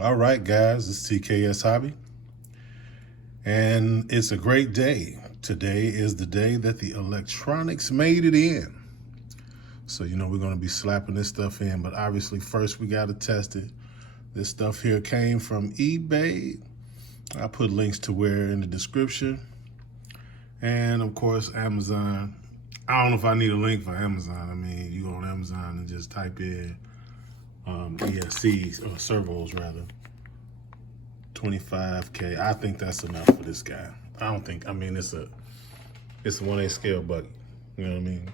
All right, guys, it's TKS Hobby, and it's a great day. Today is the day that the electronics made it in. So, we're going to be slapping this stuff in, but obviously first we got to test it. This stuff here came from eBay. I put links to where in the description. And of course, Amazon. I don't know if I need a link for Amazon. I mean, you go on Amazon and just type in ESCs, or servos rather, 25K. I think that's enough for this guy. It's a 1/8 scale buggy. You know what I mean?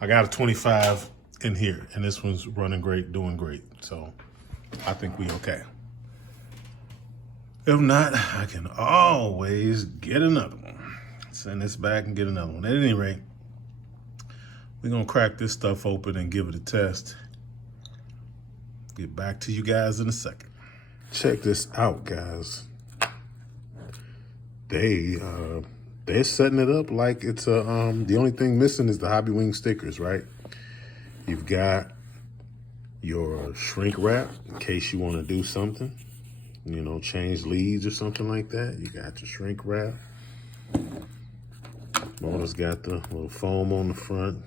I got a 25 in here, and this one's running great, doing great. So I think we okay. If not, I can always get another one. Send this back and get another one. At any rate, we're gonna crack this stuff open and give it a test. Get back to you guys in a second. Check this out, guys. They're setting it up like it's the only thing missing is the Hobbywing stickers, right? You've got your shrink wrap in case you want to do something, change leads or something like that. You got your shrink wrap. Motor's got the little foam on the front.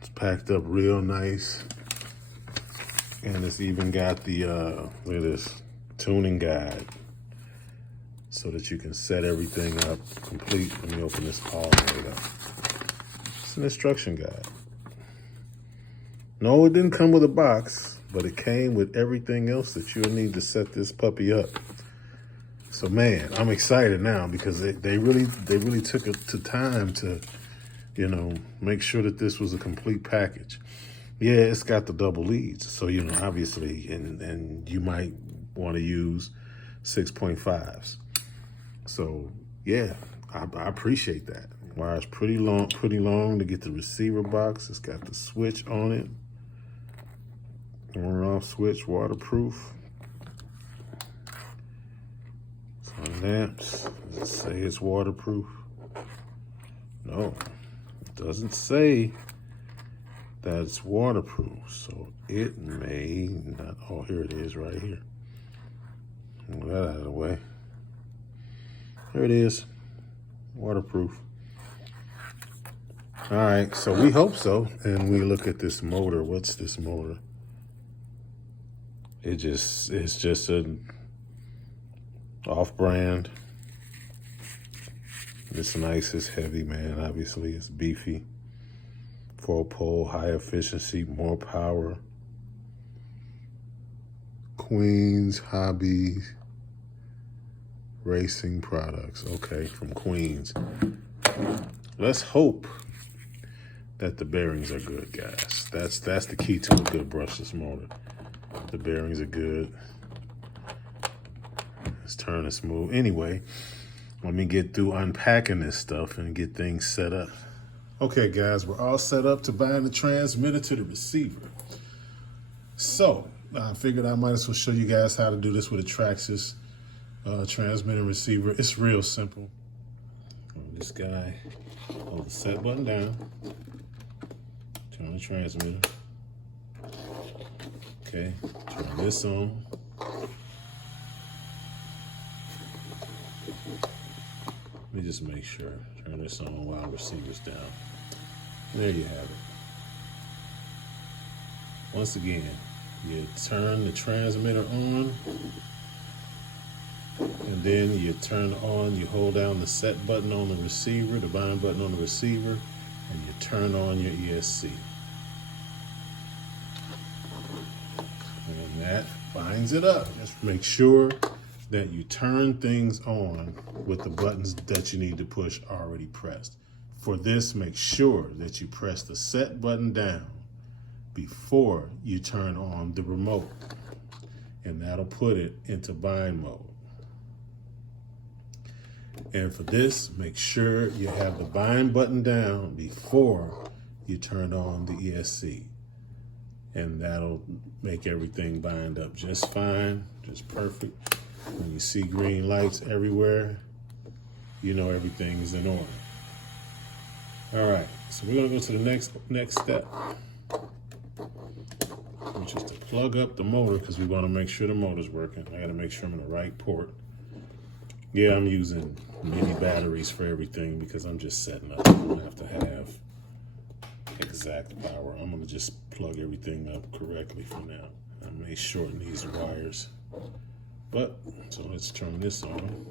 It's packed up real nice. And it's even got the, look at this, tuning guide so that you can set everything up complete. Let me open this all the way up. It's an instruction guide. No, it didn't come with a box, but it came with everything else that you'll need to set this puppy up. So man, I'm excited now because they really took it to time to, make sure that this was a complete package. Yeah, it's got the double leads. So, obviously, and you might want to use 6.5s. So yeah, I appreciate that. Wire's pretty long to get the receiver box. It's got the switch on it. On and off switch, waterproof. Sun lamps. Does it say it's waterproof? No, it doesn't say that it's waterproof. So it may not. Oh, here it is right here. Move that out of the way. There it is, waterproof. All right, so we hope so. And we look at this motor. What's this motor? It's just an off-brand. It's nice, it's heavy, man. Obviously, it's beefy. 4-pole, high efficiency, more power. Queens Hobby Racing Products. Okay, from Queens. Let's hope that the bearings are good, guys. That's the key to a good brushless motor. The bearings are good. It's turning smooth. Anyway, let me get through unpacking this stuff and get things set up. Okay, guys, we're all set up to bind the transmitter to the receiver. So I figured I might as well show you guys how to do this with a Traxxas transmitter receiver. It's real simple. This guy, hold the set button down, turn the transmitter. Okay, turn this on. Let me just make sure. Turn this on while the receiver's down. There you have it. Once again, you turn the transmitter on, and then you turn on, you hold down the set button on the receiver, the bind button on the receiver, and you turn on your ESC. And that binds it up. Just make sure that you turn things on with the buttons that you need to push already pressed. For this, make sure that you press the set button down before you turn on the remote, and that'll put it into bind mode. And for this, make sure you have the bind button down before you turn on the ESC, and that'll make everything bind up just fine, just perfect. When you see green lights everywhere, you know everything's in order. All right, so we're gonna go to the next step. which is to plug up the motor, because we want to make sure the motor's working. I got to make sure I'm in the right port. Yeah, I'm using mini batteries for everything because I'm just setting up. I don't have to have exact power. I'm going to just plug everything up correctly for now. I may shorten these wires. But, so let's turn this on.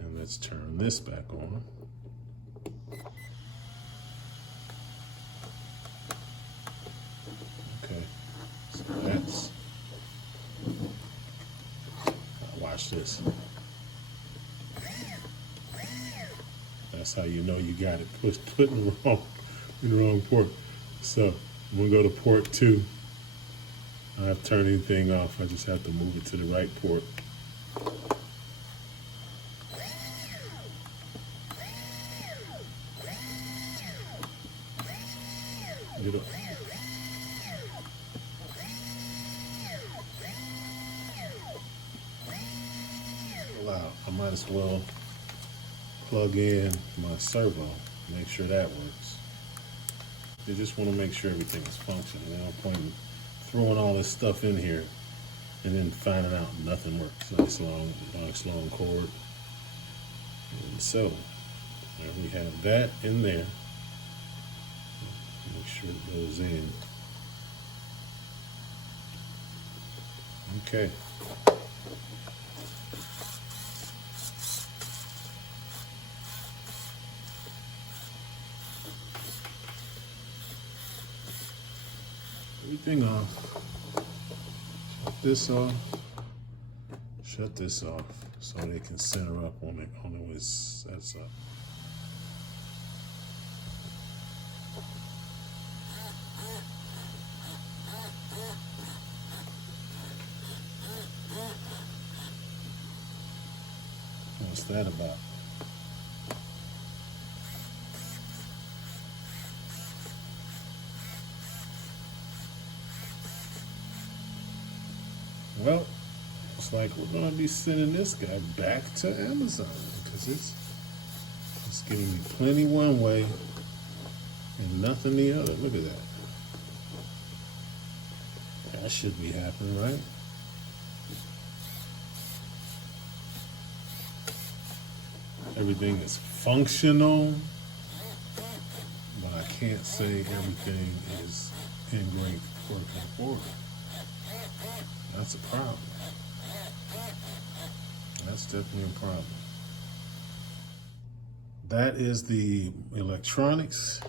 And let's turn this back on. Okay, so that's, watch this. That's how you know you got it put in the wrong port. So I'm gonna go to port 2. I have to turn anything off. I just have to move it to the right port. Wow, I might as well plug in my servo, make sure that works. You just want to make sure everything is functioning. There's no point in throwing all this stuff in here and then finding out nothing works. Nice long cord. And so, there we have that in there. Make sure it goes in. Okay. Everything off. Shut this off. Shut this off so they can center up on it when it sets up. What's that about? Well, it's like we're gonna be sending this guy back to Amazon because it's giving me plenty one way and nothing the other. Look at that. That should be happening, right? Everything is functional, but I can't say everything is in great working order. That's a problem. That's definitely a problem. That is the electronics.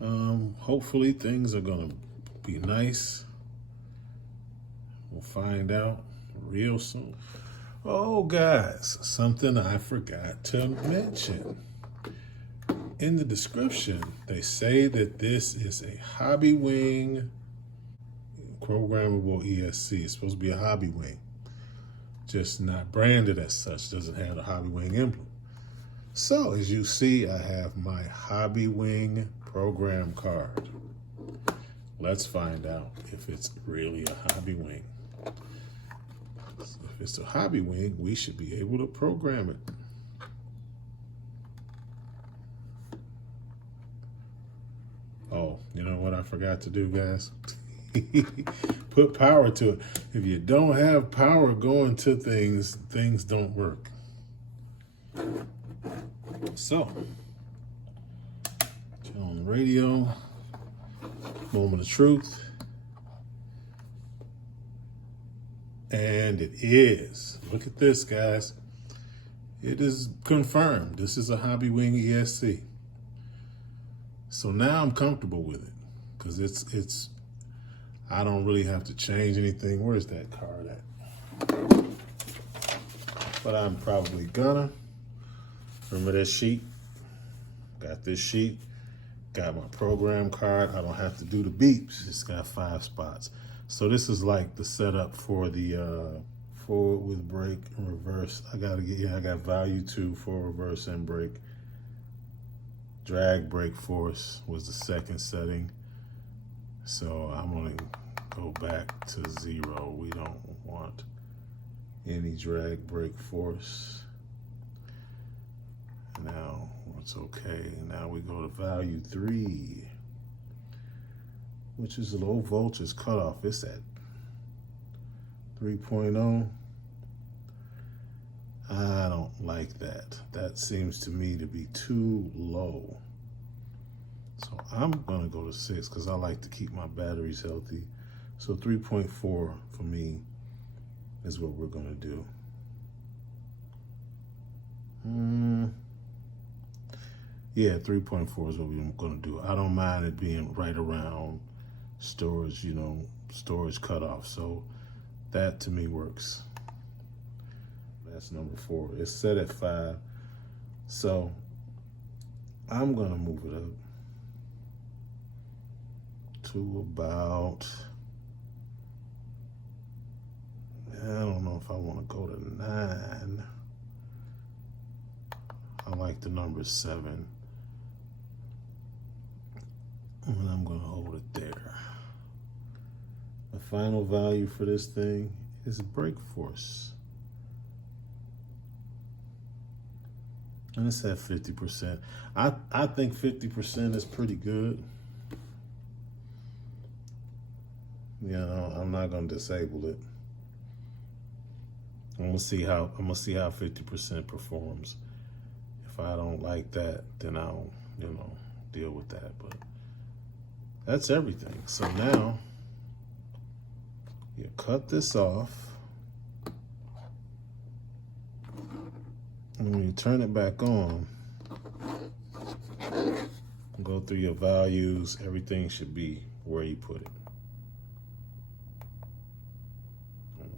Hopefully things are gonna be nice. We'll find out real soon. Oh guys, something I forgot to mention. In the description, they say that this is a Hobbywing programmable ESC. It's supposed to be a Hobbywing, just not branded as such, doesn't have the Hobbywing emblem. So as you see, I have my Hobbywing program card. Let's find out if it's really a Hobbywing. If it's a Hobbywing, we should be able to program it. Oh, you know what I forgot to do, guys? Put power to it. If you don't have power going to things, things don't work. So, turn on the radio, moment of truth. And it is. Look at this, guys. It is confirmed. This is a Hobbywing ESC. So now I'm comfortable with it because it's I don't really have to change anything. Where's that card at? But I'm probably gonna. Remember this sheet? Got this sheet. Got my program card. I don't have to do the beeps. It's got 5 spots. So this is like the setup for the forward with brake and reverse. I got value 2 for reverse and brake. Drag brake force was the second setting. So I'm gonna go back to 0. We don't want any drag brake force. Now it's okay. Now we go to value 3. which is low voltage cutoff. It's at 3.0. I don't like that. That seems to me to be too low. So I'm gonna go to 6 because I like to keep my batteries healthy. So 3.4 for me is what we're gonna do. Yeah, 3.4 is what we're gonna do. I don't mind it being right around storage, you know, storage cutoff. So that to me works. That's number 4. It's set at 5. So I'm gonna move it up to about, I don't know if I want to go to 9. I like the number 7. And I'm gonna hold it there. The final value for this thing is brake force. And it's at 50%. I think 50% is pretty good. You know, I'm not gonna disable it. I'm gonna see how 50% performs. If I don't like that, then I'll, you know, deal with that. But that's everything. So now you cut this off. And when you turn it back on, go through your values, everything should be where you put it.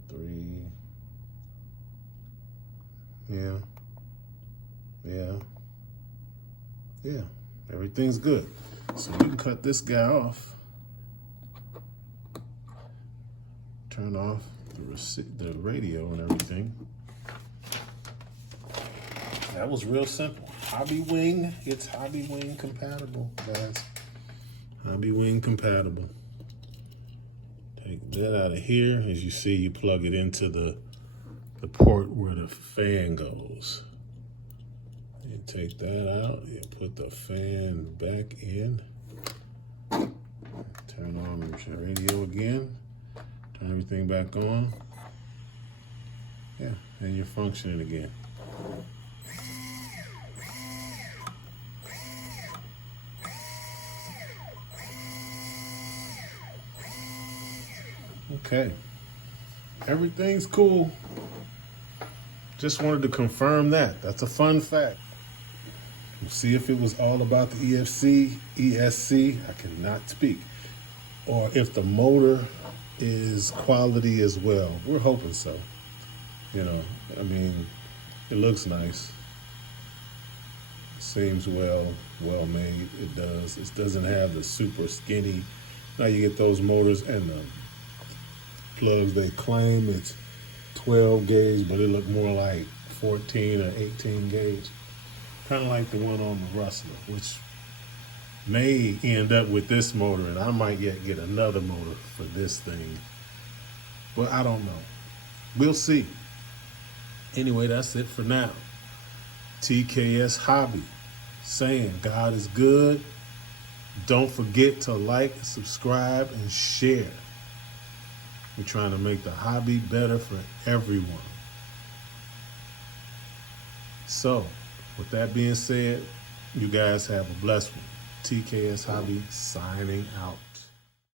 3. Yeah, everything's good. So you can cut this guy off. Turn off the radio and everything. That was real simple. Hobbywing, it's Hobbywing compatible, guys. Hobbywing compatible. Take that out of here. As you see, you plug it into the port where the fan goes. You take that out, you put the fan back in. Turn on your radio again. Turn everything back on. Yeah, and you're functioning again. Okay, everything's cool. Just wanted to confirm that. That's a fun fact. We'll see if it was all about the ESC, I cannot speak. Or if the motor is quality as well. We're hoping so. You know, I mean, it looks nice. It seems well made. It does. It doesn't have the super skinny. Now you get those motors and the plugs, they claim it's 12 gauge, but it looked more like 14 or 18 gauge. Kind of like the one on the Rustler, which may end up with this motor, and I might yet get another motor for this thing. But I don't know. We'll see. Anyway, that's it for now. TKS Hobby saying God is good. Don't forget to like, subscribe, and share. We're trying to make the hobby better for everyone. So, with that being said, you guys have a blessed one. TKS Hobby signing out.